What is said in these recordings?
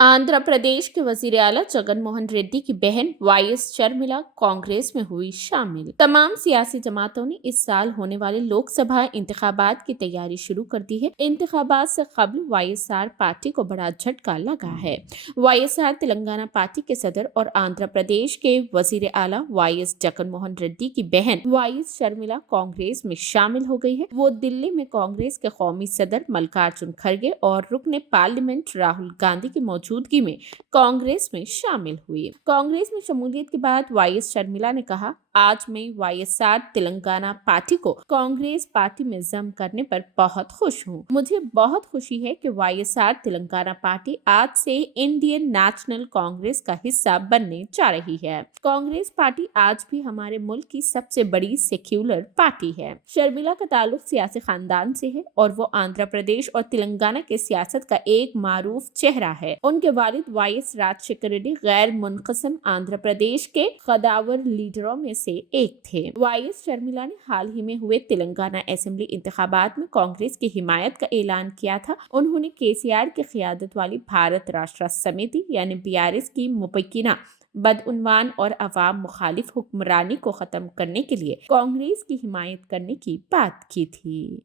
आंध्र प्रदेश के वजीर आला जगन मोहन रेड्डी की बहन वाईएस शर्मिला कांग्रेस में हुई शामिल। तमाम सियासी जमातों ने इस साल होने वाले लोकसभा इंतखाबात की तैयारी शुरू कर दी है। इंतखाबात से कबल वाईएसआर पार्टी को बड़ा झटका लगा है। वाईएसआर तेलंगाना पार्टी के सदर और आंध्र प्रदेश के वजीर आला वाईएस जगन मोहन रेड्डी की बहन वाईएस शर्मिला कांग्रेस में शामिल हो गई है। वो दिल्ली में कांग्रेस के कौमी सदर मल्लिकार्जुन खड़गे और रुकने पार्लियामेंट राहुल गांधी की मौजूदगी में कांग्रेस में शामिल हुई। कांग्रेस में शमूलियत के बाद वाईएस शर्मिला ने कहा, आज मैं वाईएसआर तेलंगाना पार्टी को कांग्रेस पार्टी में जम करने पर बहुत खुश हूँ। मुझे बहुत खुशी है कि वाईएसआर तेलंगाना पार्टी आज से इंडियन नेशनल कांग्रेस का हिस्सा बनने जा रही है। कांग्रेस पार्टी आज भी हमारे मुल्क की सबसे बड़ी सेक्युलर पार्टी है। शर्मिला का ताल्लुक सियासी खानदान से है और वो आंध्र प्रदेश और तेलंगाना के सियासत का एक मारूफ चेहरा है। उनके वालिद वाईएस राजशेखर रेड्डी गैर मुनक़सिम आंध्र प्रदेश के कदावर लीडरों में से एक थे। वाईएस शर्मिला ने हाल ही में हुए तेलंगाना असेंबली इंतखाबात में कांग्रेस की हिमायत का ऐलान किया था। उन्होंने केसीआर की क़ियादत वाली भारत राष्ट्र समिति यानी बीआरएस की मुमकिना बदउनवान और अवाम मुखालिफ हुक्मरानी को खत्म करने के लिए कांग्रेस की हिमायत करने की बात की थी।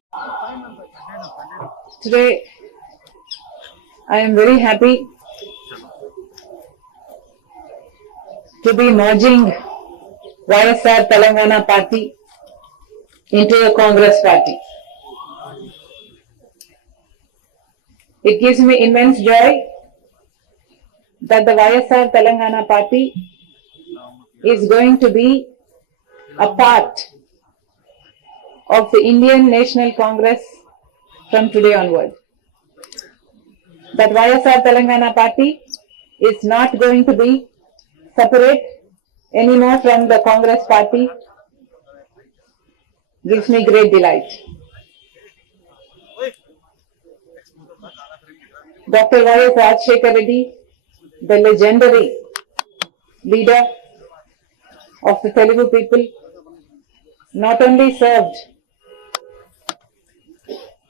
Today, I am very happy to be merging YSR Telangana Party into the Congress Party. It gives me immense joy that the YSR Telangana Party is going to be a part of the Indian National Congress from today onward. That YSR Telangana Party is not going to be separate anymore from the Congress Party gives me great delight. Dr. Y.S. Rajshekar Reddy, the legendary leader of the Telugu people, not only served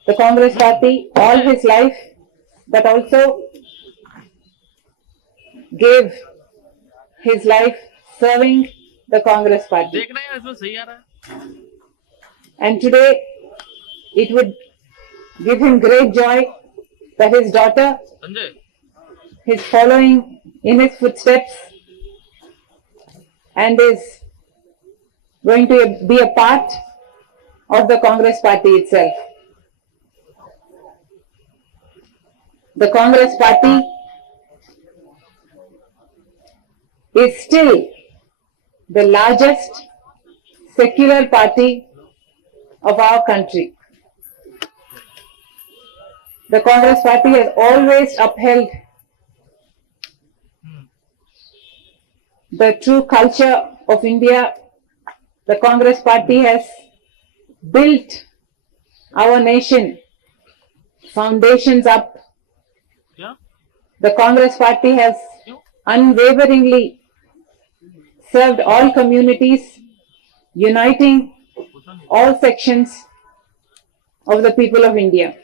the Congress Party all his life, but also gave his life serving the Congress Party. And today, it would give him great joy that his daughter is following in his footsteps and is going to be a part of the Congress Party itself. The Congress Party is still the largest secular party of our country. The Congress Party has always upheld the true culture of India. The Congress Party has built our nation foundations up. The Congress Party has unwaveringly served all communities, uniting all sections of the people of India.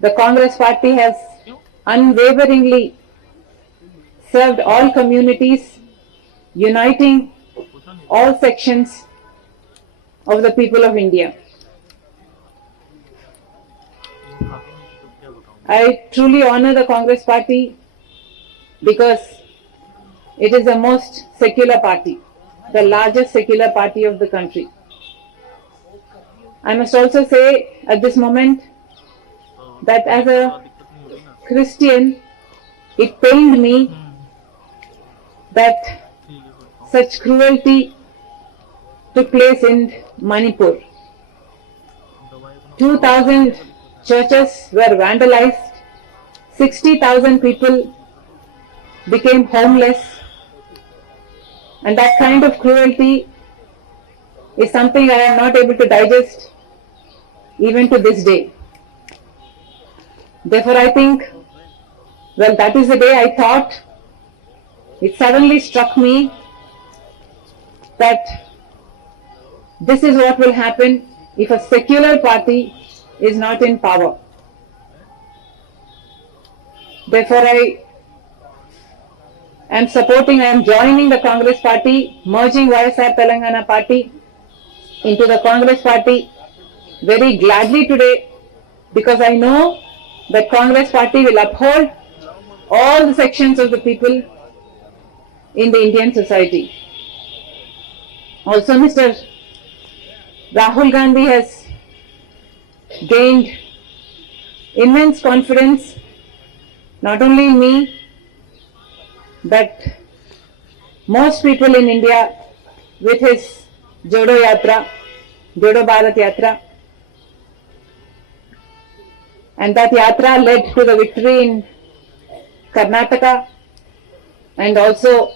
The Congress Party has unwaveringly served all communities, uniting all sections of the people of India. I truly honor the Congress Party because it is the most secular party, the largest secular party of the country. I must also say at this moment that as a Christian, it pained me that such cruelty took place in Manipur. 2,000 churches were vandalized, 60,000 people became homeless, and that kind of cruelty is something I am not able to digest even to this day. Therefore, I think, well, that is the day I thought, it suddenly struck me that this is what will happen if a secular party is not in power. Therefore, I am joining the Congress party, merging YSR Telangana party into the Congress party very gladly today, because I know that Congress party will uphold all the sections of the people in the Indian society. Also, Mr. Rahul Gandhi has gained immense confidence, not only in me, but most people in India, with his Jodo Yatra, Jodo Bharat Yatra. And that yatra led to the victory in Karnataka. And also,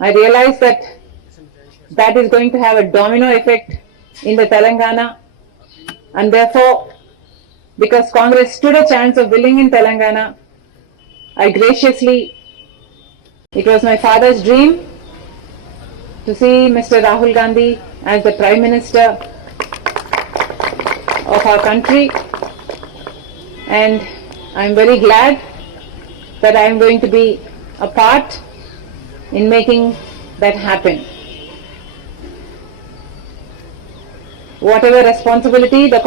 I realized that that is going to have a domino effect in the Telangana. And therefore, because Congress stood a chance of winning in Telangana, I graciously, it was my father's dream to see Mr. Rahul Gandhi as the Prime Minister of our country. And I am very glad that I am going to be a part in making that happen. Whatever responsibility the